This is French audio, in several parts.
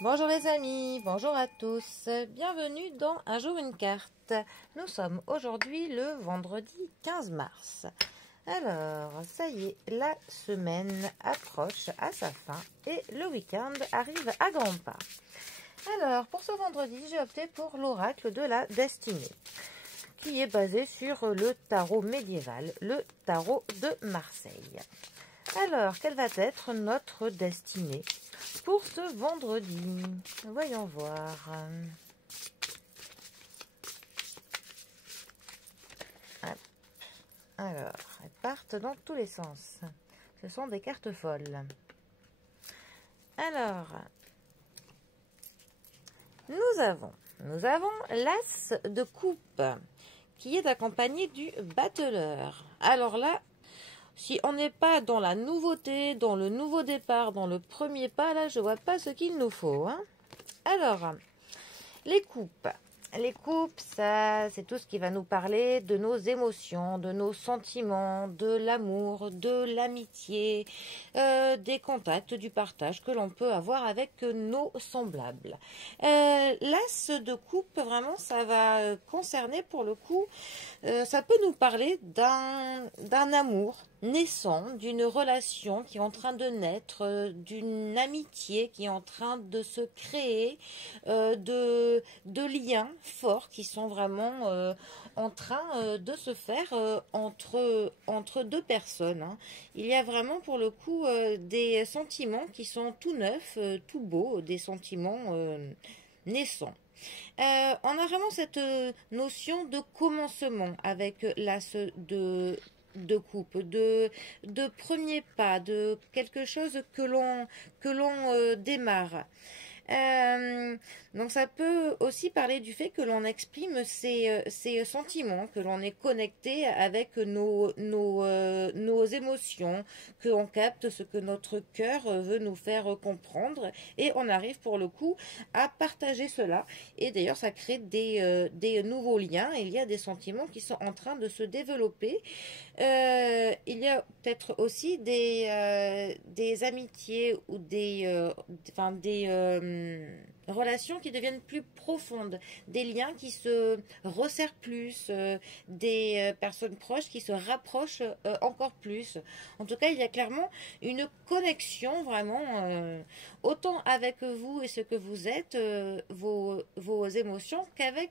Bonjour les amis, bonjour à tous, bienvenue dans Un jour une carte. Nous sommes aujourd'hui le vendredi 15 mars. Alors, ça y est, la semaine approche à sa fin et le week-end arrive à grands pas. Alors, pour ce vendredi, j'ai opté pour l'oracle de la destinée, qui est basé sur le tarot médiéval, le tarot de Marseille. Alors, quelle va être notre destinée pour ce vendredi? Voyons voir. Hop. Alors, elles partent dans tous les sens. Ce sont des cartes folles. Alors, nous avons l'as de coupe qui est accompagné du battleur. Alors là, si on n'est pas dans la nouveauté, dans le nouveau départ, dans le premier pas, là, je vois pas ce qu'il nous faut. Hein. Alors, les coupes. Les coupes, ça, c'est tout ce qui va nous parler de nos émotions, de nos sentiments, de l'amour, de l'amitié, des contacts, du partage que l'on peut avoir avec nos semblables. L'as de coupe, vraiment, ça va concerner pour le coup, ça peut nous parler d'un amour naissant, d'une relation qui est en train de naître, d'une amitié qui est en train de se créer, de liens forts qui sont vraiment en train de se faire entre deux personnes. Hein. Il y a vraiment pour le coup des sentiments qui sont tout neufs, tout beaux, des sentiments naissants. On a vraiment cette notion de commencement avec l'as de coupe, de premier pas, de quelque chose que l'on démarre. Donc ça peut aussi parler du fait que l'on exprime ses sentiments, que l'on est connecté avec nos émotions, que l'on capte ce que notre cœur veut nous faire comprendre et on arrive pour le coup à partager cela. Et d'ailleurs ça crée des nouveaux liens, il y a des sentiments qui sont en train de se développer. Il y a peut-être aussi des amitiés ou des relations qui deviennent plus profondes, des liens qui se resserrent plus, des personnes proches qui se rapprochent encore plus. En tout cas, il y a clairement une connexion vraiment, autant avec vous et ce que vous êtes, vos émotions, qu'avec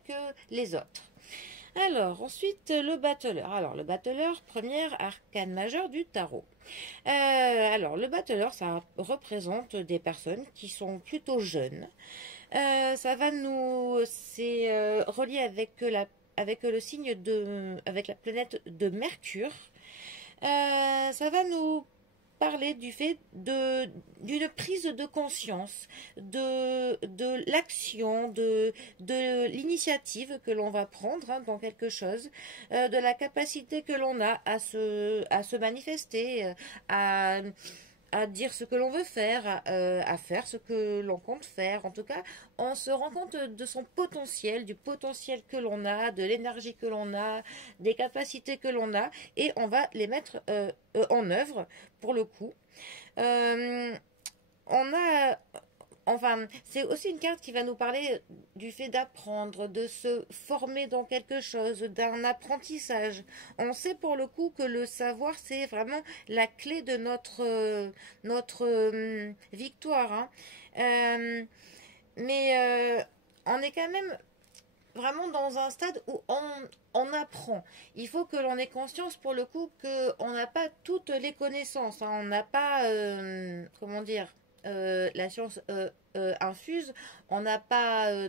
les autres. Alors, ensuite, le battleur. Alors, le battleur, première arcane majeure du tarot. Alors, le battleur, ça représente des personnes qui sont plutôt jeunes. Ça va nous... C'est relié avec le signe avec la planète de Mercure. Ça va nous parler du fait d'une prise de conscience, de l'action, de l'initiative que l'on va prendre hein, dans quelque chose, de la capacité que l'on a à se manifester, à dire ce que l'on veut faire, à faire ce que l'on compte faire. En tout cas, on se rend compte de son potentiel, du potentiel que l'on a, de l'énergie que l'on a, des capacités que l'on a, et on va les mettre en œuvre pour le coup. On a... Enfin, c'est aussi une carte qui va nous parler du fait d'apprendre, de se former dans quelque chose, d'un apprentissage. On sait pour le coup que le savoir, c'est vraiment la clé de notre victoire. Hein. Mais on est quand même vraiment dans un stade où on apprend. Il faut que l'on ait conscience pour le coup qu'on n'a pas toutes les connaissances. Hein. On n'a pas, comment dire, la science infuse, on n'a pas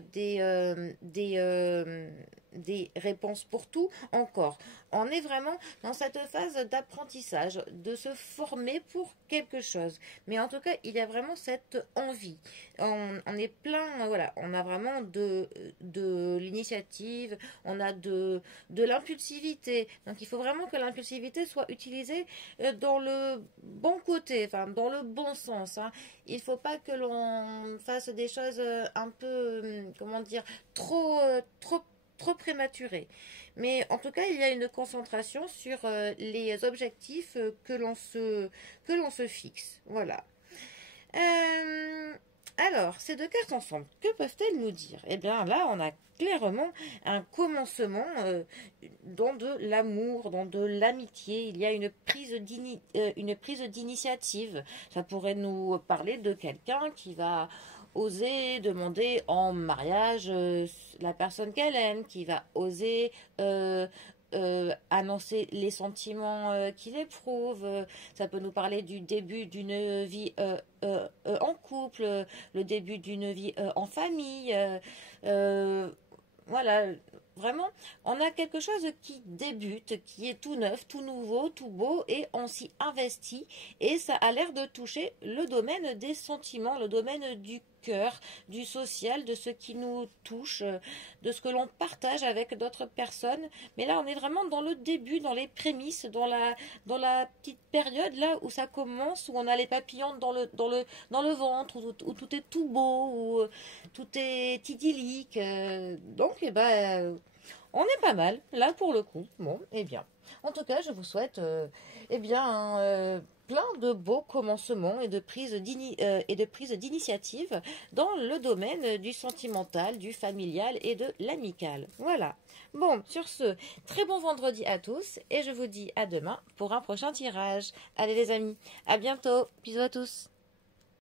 des réponses pour tout encore. On est vraiment dans cette phase d'apprentissage, de se former pour quelque chose. Mais en tout cas, il y a vraiment cette envie. On est plein, voilà, on a vraiment de l'initiative, on a de l'impulsivité. Donc il faut vraiment que l'impulsivité soit utilisée dans le bon côté, enfin dans le bon sens. Hein. Il ne faut pas que l'on fasse des choses un peu, comment dire, trop prématurées. Mais en tout cas, il y a une concentration sur les objectifs que l'on se fixe. Voilà. Alors, Alors, ces deux cartes ensemble, que peuvent-elles nous dire? Eh bien, là, on a clairement un commencement dans de l'amour, dans de l'amitié. Il y a une prise d'initiative. Ça pourrait nous parler de quelqu'un qui va oser demander en mariage la personne qu'elle aime, qui va oser annoncer les sentiments qu'il éprouve. Ça peut nous parler du début d'une vie en couple, le début d'une vie en famille. Voilà, vraiment, on a quelque chose qui débute, qui est tout neuf, tout nouveau, tout beau, et on s'y investit. Et ça a l'air de toucher le domaine des sentiments, le domaine du cœur, du social, de ce qui nous touche, de ce que l'on partage avec d'autres personnes. Mais là, on est vraiment dans le début, dans les prémices, dans la petite période là où ça commence, où on a les papillons dans le ventre, où tout est tout beau, où tout est idyllique. Donc, eh ben, on est pas mal là pour le coup. Bon, eh bien. En tout cas, je vous souhaite, eh bien, plein de beaux commencements et de prises d'initiative dans le domaine du sentimental, du familial et de l'amical. Voilà. Bon, sur ce, très bon vendredi à tous et je vous dis à demain pour un prochain tirage. Allez les amis, à bientôt. Bisous à tous.